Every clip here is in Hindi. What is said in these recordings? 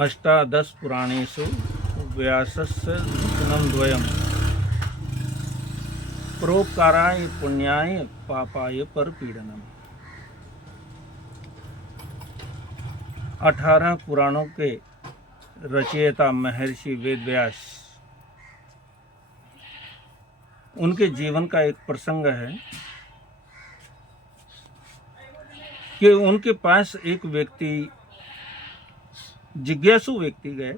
अष्टादश पुराणेषु व्यासस्य वचनद्वयम् परोपकाराय पुण्याय पापाय परपीडनम्। 18 पुराणों के रचयिता महर्षि वेदव्यास, उनके जीवन का एक प्रसंग है कि उनके पास एक व्यक्ति, जिज्ञासु व्यक्ति गए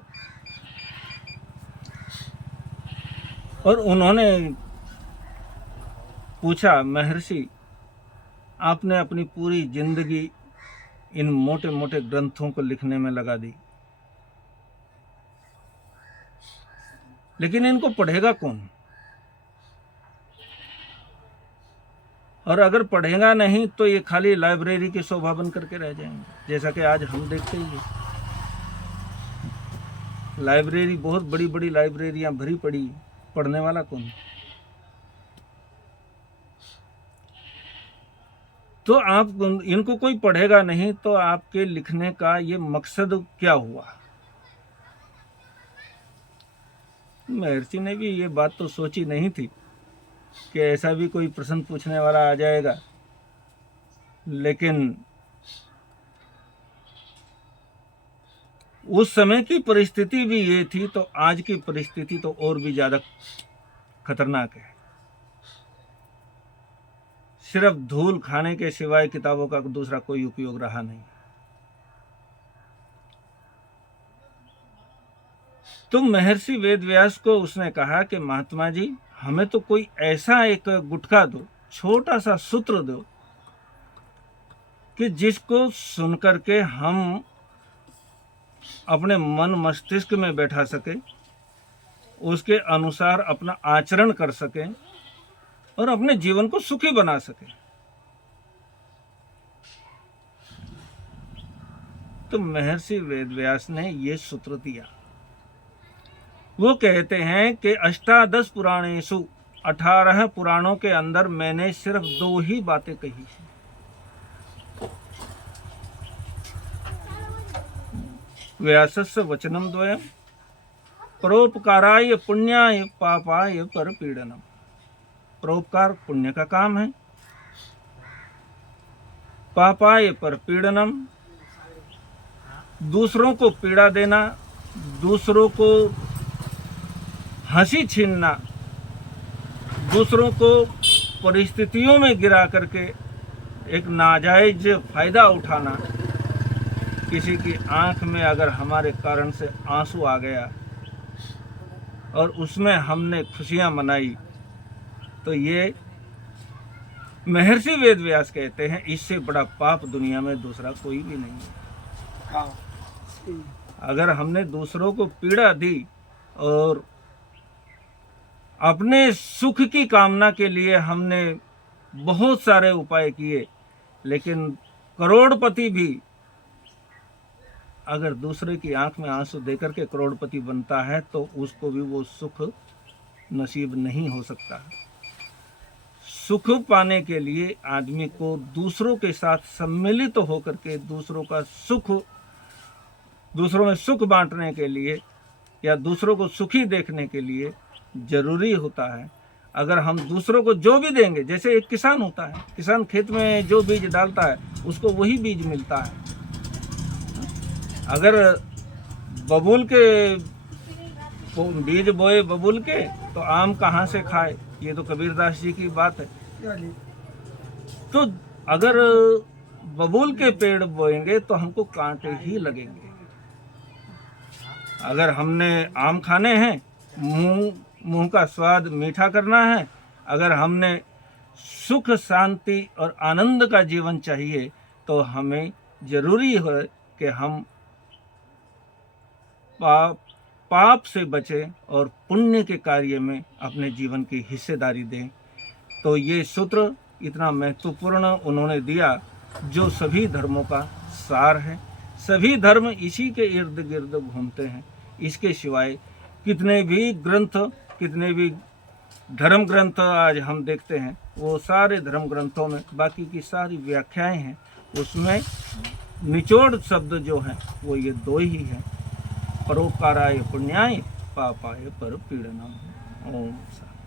और उन्होंने पूछा, महर्षि, आपने अपनी पूरी जिंदगी इन मोटे मोटे ग्रंथों को लिखने में लगा दी, लेकिन इनको पढ़ेगा कौन? और अगर पढ़ेगा नहीं तो ये खाली लाइब्रेरी की शोभा बन करके रह जाएंगे, जैसा कि आज हम देखते ही हैं। लाइब्रेरी, बहुत बड़ी बड़ी लाइब्रेरियां भरी पड़ी, पढ़ने वाला कौन? तो आप इनको कोई पढ़ेगा नहीं तो आपके लिखने का ये मकसद क्या हुआ? महर्षि ने भी ये बात तो सोची नहीं थी कि ऐसा भी कोई प्रश्न पूछने वाला आ जाएगा, लेकिन उस समय की परिस्थिति भी ये थी, तो आज की परिस्थिति तो और भी ज्यादा खतरनाक है। सिर्फ धूल खाने के सिवाय किताबों का दूसरा कोई उपयोग रहा नहीं। तो महर्षि वेदव्यास को उसने कहा कि महात्मा जी, हमें तो कोई ऐसा एक गुटका दो, छोटा सा सूत्र दो कि जिसको सुनकर के हम अपने मन मस्तिष्क में बैठा सके, उसके अनुसार अपना आचरण कर सके और अपने जीवन को सुखी बना सके। तो महर्षि वेदव्यास ने ये सूत्र दिया। वो कहते हैं कि अष्टादश पुराणेषु, 18 पुराणों के अंदर मैंने सिर्फ 2 ही बातें कही हैं। व्यासस्य वचनम द्वयम् परोपकाराय पुण्याय पापाय परपीडनम्। परोपकार पुण्य का काम है, पापाय परपीडनम्, दूसरों को पीड़ा देना, दूसरों को हंसी छीनना, दूसरों को परिस्थितियों में गिरा करके एक नाजायज फायदा उठाना। किसी की आंख में अगर हमारे कारण से आंसू आ गया और उसमें हमने खुशियां मनाई, तो ये महर्षि वेदव्यास कहते हैं, इससे बड़ा पाप दुनिया में दूसरा कोई भी नहीं है। अगर हमने दूसरों को पीड़ा दी और अपने सुख की कामना के लिए हमने बहुत सारे उपाय किए, लेकिन करोड़पति भी अगर दूसरे की आंख में आंसू देकर के करोड़पति बनता है तो उसको भी वो सुख नसीब नहीं हो सकता। सुख पाने के लिए आदमी को दूसरों के साथ सम्मिलित होकर के दूसरों में सुख बांटने के लिए या दूसरों को सुखी देखने के लिए जरूरी होता है। अगर हम दूसरों को जो भी देंगे, जैसे एक किसान होता है, किसान खेत में जो बीज डालता है उसको वही बीज मिलता है। अगर बबूल के बीज बोए बबूल के तो आम कहाँ से खाए, ये तो कबीरदास जी की बात है। तो अगर बबूल के पेड़ बोएंगे तो हमको कांटे ही लगेंगे। अगर हमने आम खाने हैं, मुंह का स्वाद मीठा करना है, अगर हमने सुख शांति और आनंद का जीवन चाहिए, तो हमें जरूरी है कि हम पाप से बचें और पुण्य के कार्य में अपने जीवन की हिस्सेदारी दें। तो ये सूत्र इतना महत्वपूर्ण उन्होंने दिया, जो सभी धर्मों का सार है। सभी धर्म इसी के इर्द गिर्द घूमते हैं। इसके सिवाय कितने भी ग्रंथ, कितने भी धर्म ग्रंथ आज हम देखते हैं, वो सारे धर्म ग्रंथों में बाकी की सारी व्याख्याएं हैं, उसमें निचोड़ शब्द जो हैं वो ये 2 ही हैं परोपकाराय पुण्याय पापाय पर पीड़नम। ओम शांति।